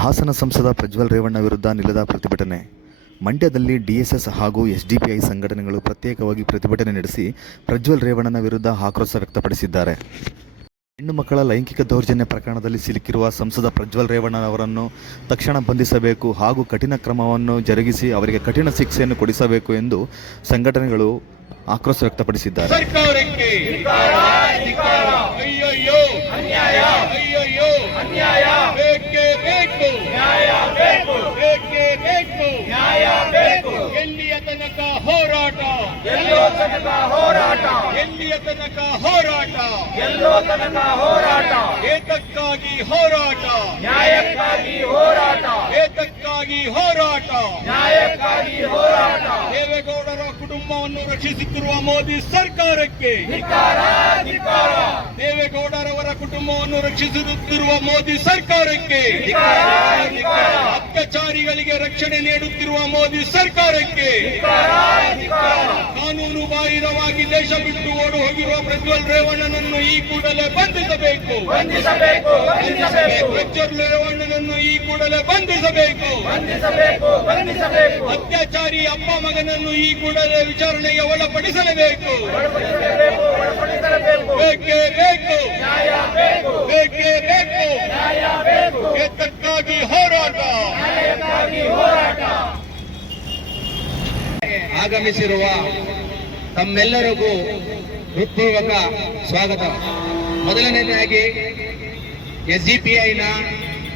ಹಾಸನ ಸಂಸದ ಪ್ರಜ್ವಲ್ ರೇವಣ್ಣ ವಿರುದ್ಧ ನಿಲ್ಲದ ಪ್ರತಿಭಟನೆ. ಮಂಡ್ಯದಲ್ಲಿ ಡಿಎಸ್ಎಸ್ ಹಾಗೂ ಎಸ್ಡಿಪಿಐ ಸಂಘಟನೆಗಳು ಪ್ರತ್ಯೇಕವಾಗಿ ಪ್ರತಿಭಟನೆ ನಡೆಸಿ ಪ್ರಜ್ವಲ್ ರೇವಣ್ಣನ ವಿರುದ್ಧ ಆಕ್ರೋಶ ವ್ಯಕ್ತಪಡಿಸಿದ್ದಾರೆ. ಹೆಣ್ಣು ಮಕ್ಕಳ ಲೈಂಗಿಕ ದೌರ್ಜನ್ಯ ಪ್ರಕರಣದಲ್ಲಿ ಸಿಲುಕಿರುವ ಸಂಸದ ಪ್ರಜ್ವಲ್ ರೇವಣ್ಣನವರನ್ನು ತಕ್ಷಣ ಬಂಧಿಸಬೇಕು ಹಾಗೂ ಕಠಿಣ ಕ್ರಮವನ್ನು ಜರುಗಿಸಿ ಅವರಿಗೆ ಕಠಿಣ ಶಿಕ್ಷೆಯನ್ನು ಕೊಡಿಸಬೇಕು ಎಂದು ಸಂಘಟನೆಗಳು ಆಕ್ರೋಶ ವ್ಯಕ್ತಪಡಿಸಿದ್ದಾರೆ ಸರ್ಕಾರಕ್ಕೆ ಅಯ್ಯಯ್ಯೋ ಅನ್ಯಾಯ ಅಯ್ಯಯ್ಯೋ ಅನ್ಯಾಯ ಬೇಕೇ ಬೇಕು ನ್ಯಾಯ ಬೇಕು ಬೇಕೇ ಬೇಕು ನ್ಯಾಯ ಬೇಕು ಎಲ್ಲಿಯ ತನಕ ಹೋರಾಟ ಎಲ್ಲೋ ತನಕ ಹೋರಾಟ. ಎಲ್ಲಿಯ ತನಕ ಹೋರಾಟ? ಎಲ್ಲೋ ತನಕ ಹೋರಾಟ. ಏತಕ್ಕಾಗಿ ಹೋರಾಟ? ನ್ಯಾಯಕ್ಕಾಗಿ ಹೋರಾಟ. ಏತಕ್ಕಾಗಿ ಹೋರಾಟ? ನ್ಯಾಯಕ್ಕಾಗಿ ಹೋರಾಟ. ದೇವೇಗೌಡರ ಕುಟುಂಬವನ್ನು ರಕ್ಷಿಸುತ್ತಿರುವ ಮೋದಿ ಸರ್ಕಾರಕ್ಕೆ. ದೇವೇಗೌಡರವರ ಕುಟುಂಬವನ್ನು ರಕ್ಷಿಸುತ್ತಿರುವ ಮೋದಿ ಸರ್ಕಾರಕ್ಕೆ. ಅತ್ಯಾಚಾರಿಗಳಿಗೆ ರಕ್ಷಣೆ ನೀಡುತ್ತಿರುವ ಮೋದಿ ಸರ್ಕಾರಕ್ಕೆ. ಕಾನೂನು ಬಾಹಿರವಾಗಿ ದೇಶ ಬಿಟ್ಟು ಓಡು ಹೋಗಿರುವ ಪ್ರಜ್ವಲ್ ರೇವಣ್ಣನನ್ನು ಈ ಕೂಡಲೇ ಬಂಧಿಸಬೇಕು. ಪ್ರಜ್ವಲ್ ರೇವಣ್ಣನನ್ನು ಈ ಕೂಡಲೇ ಬಂಧಿಸಬೇಕು. ಅತ್ಯಾಚಾರಿ ಅಪ್ಪ ಮಗನನ್ನು ಈ ಕೂಡಲೇ ವಿಚಾರಣೆಗೆ ಒಳಪಡಿಸಬೇಕು ಒಳಪಡಿಸಲೇಬೇಕು. ಬೇಕೇ? ಬೇಕು. ಬೇಕು? ಬೇಕೇ. ನ್ಯಾಯಕ್ಕಾಗಿ ಹೋರಾಟ. ಆಗಮಿಸಿರುವ ತಮ್ಮೆಲ್ಲರಿಗೂ ಹೃತ್ಪೂರ್ವಕ ಸ್ವಾಗತ. ಮೊದಲನೇದಾಗಿ ಎಸ್ಡಿಪಿಐನ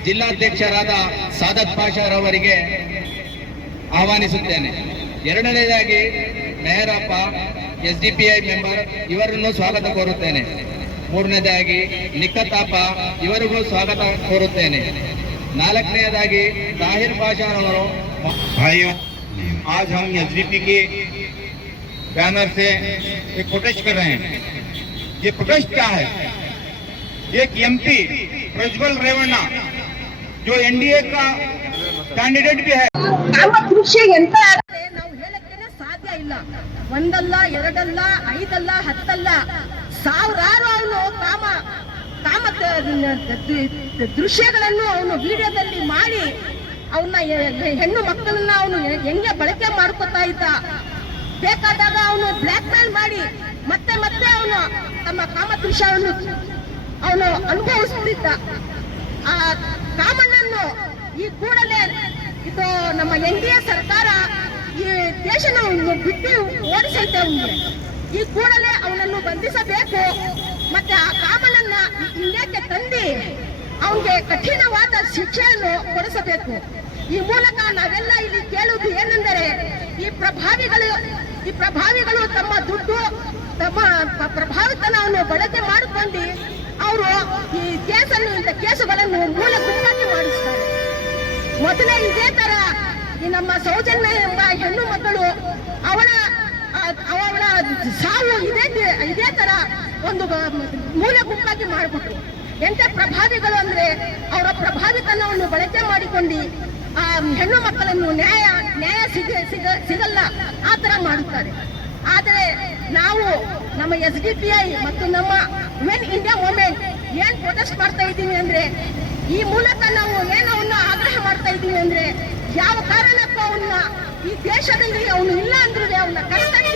ಜಿಲ್ಲಾಧ್ಯಕ್ಷರಾದ ಸಾದತ್ ಪಾಷಾರವರಿಗೆ ಆಹ್ವಾನಿಸುತ್ತೇನೆ. ಎರಡನೇದಾಗಿ ಮೆಹರಪ್ಪ ಎಸ್ಡಿಪಿಐ ಮೆಂಬರ್ ಇವರನ್ನು ಸ್ವಾಗತ ಕೋರುತ್ತೇನೆ ಮೂರನೇದಾಗಿ ನಿಖತಾಪ ಇವರಿಗೂ ಸ್ವಾಗತ ಕೋರುತ್ತೇನೆ ನಾಲ್ಕನೆಯದಾಗಿ ತಾಹಿರ್ ಪಾಷಾರವರು भाइयों आज हम एसडीपी के बैनर से एक प्रोटेस्ट कर रहे हैं ये प्रोटेस्ट क्या है एक एमपी प्रज्वल रेवन्ना जो एनडीए का कैंडिडेट भी है ಇಲ್ಲ. ಒಂದಲ್ಲ, ಎರಡಲ್ಲ, ಐದಲ್ಲ, ಹತ್ತಲ್ಲ. ಸಾವಿರಾರು ಅವನು ಕಾಮ ಕಾಮ ದೃಶ್ಯಗಳನ್ನು ಅವನು ವಿಡಿಯೋದಲ್ಲಿ ಮಾಡಿ ಅವನ್ನ ಹೆಣ್ಣು ಮಕ್ಕಳನ್ನ ಅವನು ಹೆಂಗೆ ಬಳಕೆ ಮಾಡ್ಕೊತಾ ಇದ್ದ. ಬೇಕಾದಾಗ ಅವನು ಬ್ಲ್ಯಾಕ್ ಮೇಲ್ ಮಾಡಿ ಮತ್ತೆ ಮತ್ತೆ ಅವನು ತಮ್ಮ ಕಾಮ ದೃಶ್ಯವನ್ನು ಅವನು ಅನುಭವಿಸುತ್ತಿದ್ದ ಆ ಕಾಮಣ್ಣನ್ನು ಈ ಕೂಡಲೇ ಇದು ನಮ್ಮ ಎನ್ ಡಿ ಎ ಸರ್ಕಾರ ಈ ದೇಶನ ಬಿಟ್ಟು ಓಡಿಸೈತೆ ಅವನಿಗೆ. ಈ ಕೂಡಲೇ ಅವನನ್ನು ಬಂಧಿಸಬೇಕು. ಮತ್ತೆ ಆ ಕಾಮನನ್ನ ಇಂಡಿಯಾಕ್ಕೆ ತಂದಿ ಅವನಿಗೆ ಕಠಿಣವಾದ ಶಿಕ್ಷೆಯನ್ನು ಕೊಡಿಸಬೇಕು. ಈ ಮೂಲಕ ನಾವೆಲ್ಲ ಇಲ್ಲಿ ಕೇಳುವುದು ಏನೆಂದರೆ, ಈ ಪ್ರಭಾವಿಗಳು ಈ ಪ್ರಭಾವಿಗಳು ತಮ್ಮ ದುಡ್ಡು, ತಮ್ಮ ಪ್ರಭಾವಿತನವನ್ನು ಬಳಕೆ ಮಾಡಿಕೊಂಡು ಅವರು ಈ ಕೇಸನ್ನು, ಇಂಥ ಕೇಸುಗಳನ್ನು ಮೂಲ ಗುಂಪಾಗಿ ಮಾಡಿಸ್ತಾರೆ. ಮೊದಲೇ ಇದೇ ತರ ನಮ್ಮ ಸೌಜನ್ಯ ಎಂಬ ಹೆಣ್ಣು ಮಕ್ಕಳು ಅವಳ ಅವಳ ಸಾವು ಇದೇ ಇದೇ ತರ ಒಂದು ಮೂಲ ಗುಂಪಾಗಿ ಮಾಡಿಬಿಟ್ರು ಎಂತ ಪ್ರಭಾವಿಗಳು ಅಂದ್ರೆ ಅವರ ಪ್ರಭಾವಿತನವನ್ನು ಬಳಕೆ ಮಾಡಿಕೊಂಡು ಆ, ಹೆಣ್ಣು ಮಕ್ಕಳನ್ನು ನ್ಯಾಯ ನ್ಯಾಯ ಸಿಗ ಸಿಗ, ಸಿಗಲ್ಲ, ಆ ತರ ಮಾಡುತ್ತಾರೆ. ಆದರೆ ನಾವು ನಮ್ಮ ಎಸ್ ಡಿ ಪಿ ಐ ಮತ್ತು ನಮ್ಮ ವುಮೆನ್ ಇಂಡಿಯಾ ವುಮೆನ್ ಏನ್ ಪ್ರೊಟೆಸ್ಟ್ ಮಾಡ್ತಾ ಇದ್ದೀವಿ ಅಂದ್ರೆ ಈ ಮೂಲಕ ನಾವು ಏನವನ್ನು ಆಗ್ರಹ ಮಾಡ್ತಾ ಇದ್ದೀವಿ ಅಂದ್ರೆ ಯಾವ ಕಾರಣಕ್ಕೂ ಅವನ್ನ ಈ ದೇಶದಲ್ಲಿ ಅವನು ಇಲ್ಲ ಅಂದ್ರೆ ಅವನ ಕಷ್ಟಕ್ಕೆ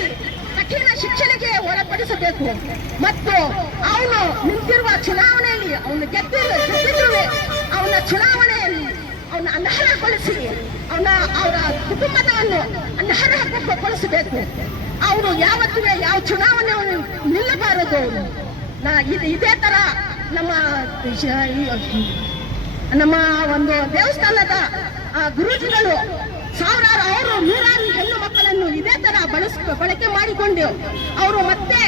ಕಠಿಣ ಶಿಕ್ಷಣಕ್ಕೆ ಒಳಪಡಿಸಬೇಕು. ಮತ್ತು ಅವನು ನಿಂತಿರುವ ಚುನಾವಣೆಯಲ್ಲಿ ಅವನು ಗೆದ್ದಿರು ಗೆದ್ದಿರುವೆ ಅವನ ಚುನಾವಣೆಯಲ್ಲಿ ಅವನ ಅನರ್ಹಗೊಳಿಸಿ ಅವನ ಅವರ ಕುಟುಂಬದವನ್ನು ಅನರ್ಹಗೊಳಿಸಬೇಕು. ಅವರು ಯಾವತ್ತೂ ಯಾವ ಚುನಾವಣೆ ಅವನು ನಿಲ್ಲಬಾರದು? ಅವನು ಇದೇ ತರ ನಮ್ಮ ನಮ್ಮ ಒಂದು ದೇವಸ್ಥಾನದ ಆ, ಗುರೂಜಿಗಳು ಸಾವಿರಾರು ಅವರು ನೂರಾರು ಹೆಣ್ಣು ಮಕ್ಕಳನ್ನು ಇದೇ ತರ ಬಳಸ ಬಳಕೆ ಮಾಡಿಕೊಂಡು ಅವರು ಮತ್ತೆ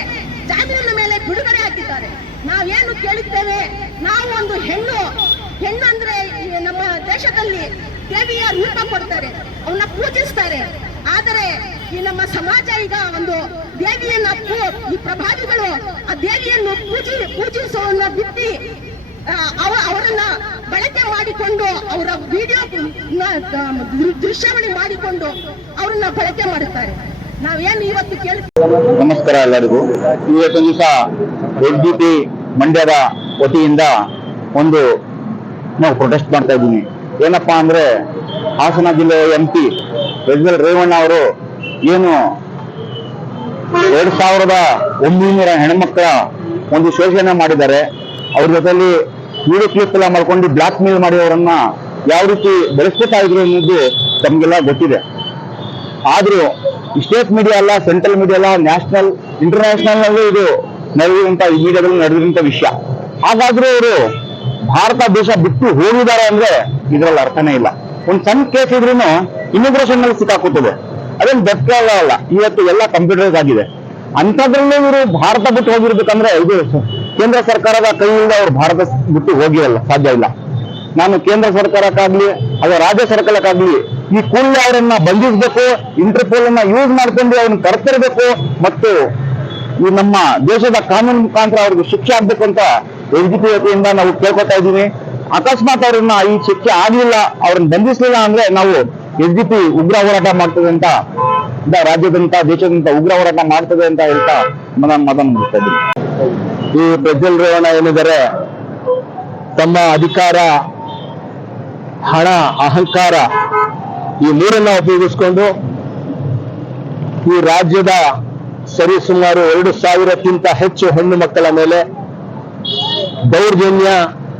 ಜಾಮೀನಿನ ಮೇಲೆ ಬಿಡುಗಡೆ ಹಾಕಿದ್ದಾರೆ. ನಾವೇನು ಕೇಳುತ್ತೇವೆ? ನಾವು ಒಂದು ಹೆಣ್ಣು ಹೆಣ್ಣು ಅಂದ್ರೆ ನಮ್ಮ ದೇಶದಲ್ಲಿ ದೇವಿಯ ರೂಪ ಕೊಡ್ತಾರೆ. ಅವನ್ನ ಪೂಜಿಸ್ತಾರೆ. ಆದರೆ ಈ ನಮ್ಮ ಸಮಾಜ ಈಗ ಒಂದು ದೇವಿಯನ್ನ ಈ ಪ್ರಭಾವಿಗಳು ಆ ದೇವಿಯನ್ನು ಪೂಜಿ ಪೂಜಿಸುವನ್ನ ಬಿಟ್ಟು ಅವರನ್ನ ಬಳಕೆ ಮಾಡಿಕೊಂಡು ಅವರ ವಿಡಿಯೋ ದೃಶ್ಯಾವಳಿ ಮಾಡಿಕೊಂಡು ಅವರನ್ನ ಬಳಕೆ ಮಾಡುತ್ತಾರೆ. ನಾವೇನು ಇವತ್ತು ಕೇಳಿ, ನಮಸ್ಕಾರ ಎಲ್ಲರಿಗೂ. ಇವತ್ತು ದಿವಸ ಎಸ್ ಡಿ ಪಿ ಮಂಡ್ಯದ ವತಿಯಿಂದ ಒಂದು ನಾವು ಪ್ರೊಟೆಸ್ಟ್ ಮಾಡ್ತಾ ಇದ್ದೀನಿ. ಏನಪ್ಪಾ ಅಂದ್ರೆ ಹಾಸನ ಜಿಲ್ಲೆಯ ಎಂ ಪಿ ಎಲ್ ರೇವಣ್ಣ ಅವರು ಏನು ಎರಡ್ ಸಾವಿರದ ಒಂಬೈನೂರ ಹೆಣ್ಮಕ್ಳ ಒಂದು ಶೋಷಣೆ ಮಾಡಿದ್ದಾರೆ. ಅವ್ರ ಜೊತೆಯಲ್ಲಿ ವಿಡಿಯೋ ಕ್ಲಿಪ್ ಎಲ್ಲ ಮಾಡ್ಕೊಂಡು ಬ್ಲಾಕ್ ಮೇಲ್ ಮಾಡಿ ಅವರನ್ನ ಯಾವ ರೀತಿ ಬೆಳೆಸ್ಕೊತಾ ಇದ್ರು ಅನ್ನೋದು ತಮ್ಗೆಲ್ಲ ಗೊತ್ತಿದೆ. ಆದ್ರೂ ಸ್ಟೇಟ್ ಮೀಡಿಯಾ ಅಲ್ಲ ಸೆಂಟ್ರಲ್ ಮೀಡಿಯಾ ಅಲ್ಲ ನ್ಯಾಷನಲ್ ಇಂಟರ್ನ್ಯಾಷನಲ್ ನಲ್ಲೂ ಇದು ನಡೆದಿರುವಂತ ಮೀಡಿಯಾದಲ್ಲಿ ನಡೆದಿರುವಂತ ವಿಷಯ. ಹಾಗಾದ್ರೂ ಅವರು ಭಾರತ ದೇಶ ಬಿಟ್ಟು ಹೋಗಿದ್ದಾರೆ ಅಂದ್ರೆ ಇದ್ರಲ್ಲಿ ಅರ್ಥನೇ ಇಲ್ಲ. ಒಂದ್ ಸಣ್ಣ ಕೇಸ್ ಇದ್ರೂ ಇಮಿಗ್ರೇಷನ್ನಲ್ಲಿ ಸಿಕ್ಕಾಕುತ್ತದೆ ಅದೇನು ದೊಡ್ಡ ಅಲ್ಲ ಇವತ್ತು ಎಲ್ಲ ಕಂಪ್ಯೂಟರ್ಸ್ ಆಗಿದೆ. ಅಂತದ್ರಲ್ಲೂ ಇವರು ಭಾರತ ಬಿಟ್ಟು ಹೋಗಿರ್ಬೇಕಂದ್ರೆ ಇದು ಕೇಂದ್ರ ಸರ್ಕಾರದ ಕೈಯಿಂದ ಅವರು ಭಾರತ ಬಿಟ್ಟು ಹೋಗಿರಲ್ಲ ಸಾಧ್ಯ ಇಲ್ಲ. ನಾನು ಕೇಂದ್ರ ಸರ್ಕಾರಕ್ಕಾಗ್ಲಿ, ಅಥವಾ ರಾಜ್ಯ ಸರ್ಕಾರಕ್ಕಾಗ್ಲಿ ಈ ಕೂಡಲೇ ಅವರನ್ನ ಬಂಧಿಸಬೇಕು ಇಂಟರ್ಪೋಲ್ ಅನ್ನ ಯೂಸ್ ಮಾಡ್ಕೊಂಡು ಅವ್ರನ್ನ ಕರೆತರಬೇಕು ಮತ್ತು ಈ ನಮ್ಮ ದೇಶದ ಕಾನೂನು ಮುಖಾಂತರ ಅವ್ರಿಗೆ ಶಿಕ್ಷೆ ಆಗ್ಬೇಕು ಅಂತ ಜಿ ವತಿಯಿಂದ ನಾವು ಕೇಳ್ಕೊತಾ ಇದ್ದೀವಿ. ಅಕಸ್ಮಾತ್ ಅವ್ರನ್ನ ಈ ಶಿಕ್ಷೆ ಆಗ್ಲಿಲ್ಲ, ಅವ್ರನ್ನ ಬಂಧಿಸಲಿಲ್ಲ ಅಂದ್ರೆ ನಾವು ಎಸ್ ಡಿ ಪಿ ಉಗ್ರ ಹೋರಾಟ ಮಾಡ್ತದೆ ಅಂತ, ರಾಜ್ಯದಂತ, ದೇಶದಂತ ಉಗ್ರ ಹೋರಾಟ ಮಾಡ್ತದೆ ಅಂತ ಹೇಳ್ತಾ ಮನ ಮದನ್ ಮುಗಿಸ್ತಾ ಇದ್ದೀನಿ. ಈ ಬ್ರೆಜಿಲ್ ರೇವಣ್ಣ ಏನಿದ್ದಾರೆ, ತಮ್ಮ ಅಧಿಕಾರ, ಹಣ, ಅಹಂಕಾರ ಈ ಮೂರನ್ನ ಉಪಯೋಗಿಸ್ಕೊಂಡು ಈ ರಾಜ್ಯದ ಸರಿ ಸುಮಾರು ಎರಡು ಸಾವಿರಕ್ಕಿಂತ ಹೆಚ್ಚು ಹೆಣ್ಣು ಮಕ್ಕಳ ಮೇಲೆ ದೌರ್ಜನ್ಯ,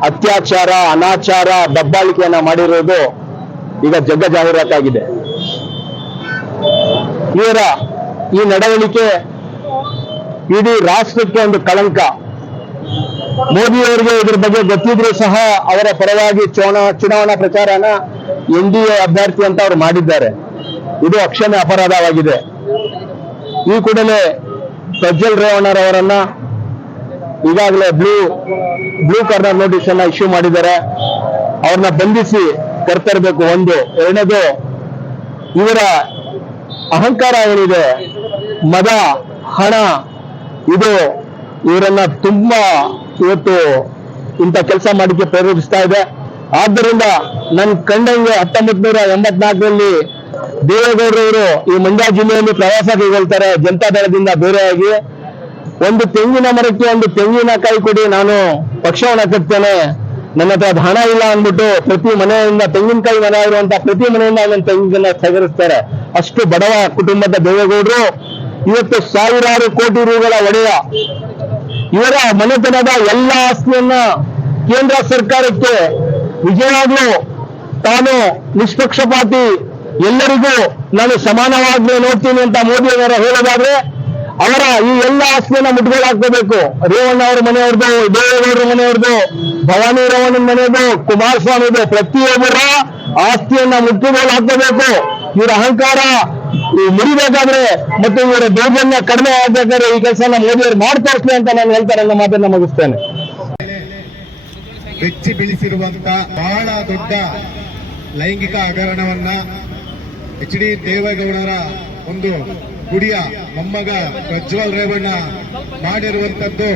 ಅತ್ಯಾಚಾರ, ಅನಾಚಾರ, ದಬ್ಬಾಳಿಕೆಯನ್ನ ಮಾಡಿರೋದು ಈಗ ಜಗ್ಗ ಜಾಹೀರಾತಾಗಿದೆ. ಇವರ ಈ ನಡವಳಿಕೆ ಇಡೀ ರಾಷ್ಟ್ರಕ್ಕೆ ಒಂದು ಕಳಂಕ. ಮೋದಿಯವರಿಗೆ ಇದ್ರ ಬಗ್ಗೆ ಗೊತ್ತಿದ್ರು ಸಹ ಅವರ ಪರವಾಗಿ ಚುನಾವಣಾ ಪ್ರಚಾರನ ಎನ್ ಡಿ ಎ ಅಭ್ಯರ್ಥಿ ಅಂತ ಅವರು ಮಾಡಿದ್ದಾರೆ. ಇದು ಅಕ್ಷಮ್ಯ ಅಪರಾಧವಾಗಿದೆ. ಈ ಕೂಡಲೇ ಪ್ರಜ್ವಲ್ ರೇವಣ್ಣರವರನ್ನ ಈಗಾಗಲೇ ಬ್ಲೂ ಬ್ಲೂ ಕಾರ್ನರ್ ನೋಟಿಸ್ ಅನ್ನ ಇಶ್ಯೂ ಮಾಡಿದ್ದಾರೆ. ಅವ್ರನ್ನ ಬಂಧಿಸಿ ಕರ್ತರಬೇಕು ಒಂದು. ಎರಡನೇದು, ಇವರ ಅಹಂಕಾರ ಏನಿದೆ? ಮದ, ಹಣ ಇದು. ಇವರನ್ನ ತುಂಬಾ ಇವತ್ತು ಇಂಥ ಕೆಲಸ ಮಾಡಲಿಕ್ಕೆ ಪ್ರೇರೇಪಿಸ್ತಾ ಇದೆ. ಆದ್ದರಿಂದ ನನ್ ಕಂಡಂಗೆ ಹತ್ತೊಂಬತ್ ನೂರ ಎಂಬತ್ನಾಲ್ಕರಲ್ಲಿ ದೇವೇಗೌಡರವರು ಈ ಮಂಡ್ಯ ಜಿಲ್ಲೆಯಲ್ಲಿ ಪ್ರವಾಸ ಕೈಗೊಳ್ತಾರೆ ಜನತಾ ದಳದಿಂದ ಬೇರೆಯಾಗಿ. ಒಂದು ತೆಂಗಿನ ಮರಕ್ಕೆ ಒಂದು ತೆಂಗಿನಕಾಯಿ ಕೊಡಿ, ನಾನು ಪಕ್ಷವನ್ನು ಕಟ್ತೇನೆ. ನನ್ನ ಹತ್ರ ಹಣ ಇಲ್ಲ ಅಂದ್ಬಿಟ್ಟು ಪ್ರತಿ ಮನೆಯಿಂದ ತೆಂಗಿನಕಾಯಿ ಮನೆ ಇರುವಂತ ಪ್ರತಿ ಮನೆಯಿಂದ ಒಂದೊಂದು ತೆಂಗಿನ ಸೇಗರಿಸ್ತಾರೆ ಅಷ್ಟು ಬಡವ ಕುಟುಂಬದ ದೇವೇಗೌಡರು. ಇವತ್ತು ಸಾವಿರಾರು ಕೋಟಿ ರೂಗಳ ಒಡೆಯ ಇವರ ಮನೆತನದ ಎಲ್ಲ ಆಸ್ತಿಯನ್ನ ಕೇಂದ್ರ ಸರ್ಕಾರಕ್ಕೆ ನಿಜವಾಗ್ಲೂ ತಾನು ನಿಷ್ಪಕ್ಷಪಾತಿ ಎಲ್ಲರಿಗೂ ನಾನು ಸಮಾನವಾಗಿ ನೋಡ್ತೀನಿ ಅಂತ ಮೋದಿ ಅವರ ಹೇಳೋದಾದ್ರೆ ಅವರ ಈ ಎಲ್ಲ ಆಸ್ತಿಯನ್ನ ಮುಟ್ಗೋಲ್ ಹಾಕೋಬೇಕು ರೇವಣ್ಣ ಅವ್ರ ಮನೆಯವ್ರದ್ದು ದೇವೇಗೌಡರ ಮನೆಯವ್ರದ್ದು ಭವಾನಿ ರೇವಣ್ಣನ ಮನೆಯದು ಕುಮಾರಸ್ವಾಮಿದು ಪ್ರತಿಯೊಬ್ಬರ ಆಸ್ತಿಯನ್ನ ಮುಟ್ಟುಗೋಲು ಹಾಕಬೇಕು ಇವರ ಅಹಂಕಾರ ಈ ಮುರಿಬೇಕಾದ್ರೆ ಮತ್ತು ಇವರ ದೌರ್ಜನ್ಯ ಕಡಿಮೆ ಆಗ್ಬೇಕಾದ್ರೆ ಈ ಕೆಲಸ ಮೋದಿ ಅವರು ಮಾಡಿ ತೋರಿಸ್ಲಿ ಅಂತ ನಾನು ಹೇಳ್ತಾರೆ ನನ್ನ ಮಾತನ್ನ ಮುಗಿಸ್ತೇನೆ. ಬೆಚ್ಚಿ ಬೀಳಿಸಿರುವಂತ ಬಹಳ ದೊಡ್ಡ ಲೈಂಗಿಕ ಹಗರಣವನ್ನ ಎಚ್ ಡಿ ದೇವೇಗೌಡರ ಒಂದು ಗುಡಿಯ ಮೊಮ್ಮಗ ಪ್ರಜ್ವಲ್ ರೇವಣ್ಣ ಮಾಡಿರುವಂತದ್ದು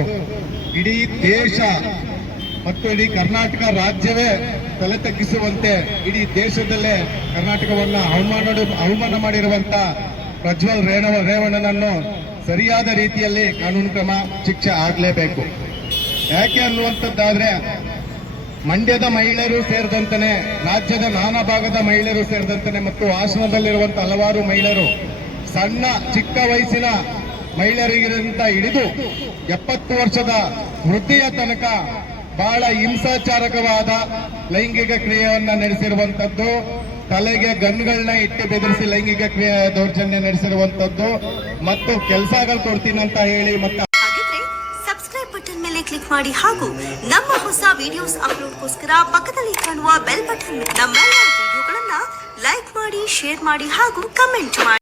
ಇಡೀ ದೇಶ ಮತ್ತು ಇಡೀ ಕರ್ನಾಟಕ ರಾಜ್ಯವೇ ತಲೆ ತಗ್ಗಿಸುವಂತೆ ಇಡೀ ದೇಶದಲ್ಲೇ ಕರ್ನಾಟಕವನ್ನ ಅವಮಾನ ಅವಮಾನ ಮಾಡಿರುವಂತ ಪ್ರಜ್ವಲ್ ರೇಣವ, ರೇವಣ್ಣನನ್ನು ಸರಿಯಾದ ರೀತಿಯಲ್ಲಿ ಕಾನೂನು ಕ್ರಮ ಶಿಕ್ಷೆ ಆಗಲೇಬೇಕು. ಯಾಕೆ ಅನ್ನುವಂಥದ್ದಾದ್ರೆ ಮಂಡ್ಯದ ಮಹಿಳೆಯರು ಸೇರಿದಂತೆ ರಾಜ್ಯದ ನಾನಾ ಭಾಗದ ಮಹಿಳೆಯರು ಸೇರಿದಂತೆ ಮತ್ತು ಹಾಸನದಲ್ಲಿರುವಂತಹ ಹಲವಾರು ಮಹಿಳೆಯರು, ಸಣ್ಣ, ಚಿಕ್ಕ ವಯಸ್ಸಿನ ಮಹಿಳೆಯರಿಗಿಂತ ಹಿಡಿದು ಎಪ್ಪತ್ತು ವರ್ಷದ ವೃದ್ಧಿಯ ತನಕ ಬಹಳ ಹಿಂಸಾಚಾರಕವಾದ ಲೈಂಗಿಕ ಕ್ರಿಯೆಯನ್ನ ನಡೆಸಿರುವಂತದ್ದು, ತಲೆಗೆ ಗನ್ಗಳನ್ನ ಇಟ್ಟು ಬೆದರಿಸಿ ಲೈಂಗಿಕ ಕ್ರಿಯೆ ದೌರ್ಜನ್ಯ ನಡೆಸಿರುವಂತದ್ದು, ಮತ್ತು ಕೆಲಸಗಳು ಕೊಡ್ತೀನಿ ಅಂತ ಹೇಳಿ ಮತ್ತೆ ಸಬ್ಸ್ಕ್ರೈಬ್ ಬಟನ್ ಮೇಲೆ ಕ್ಲಿಕ್ ಮಾಡಿ ಹಾಗೂ ನಮ್ಮ ಹೊಸ ವಿಡಿಯೋಸ್ ಅಪ್ಲೋಡ್ಗೋಸ್ಕರ ಪಕ್ಕದಲ್ಲಿ ಕಾಣುವ ಬೆಲ್ ಬಟನ್ ನಮ್ಮೆಲ್ಲ ವಿಡಿಯೋಗಳನ್ನ ಲೈಕ್ ಮಾಡಿ ಶೇರ್ ಮಾಡಿ ಹಾಗೂ ಕಮೆಂಟ್ ಮಾಡಿ.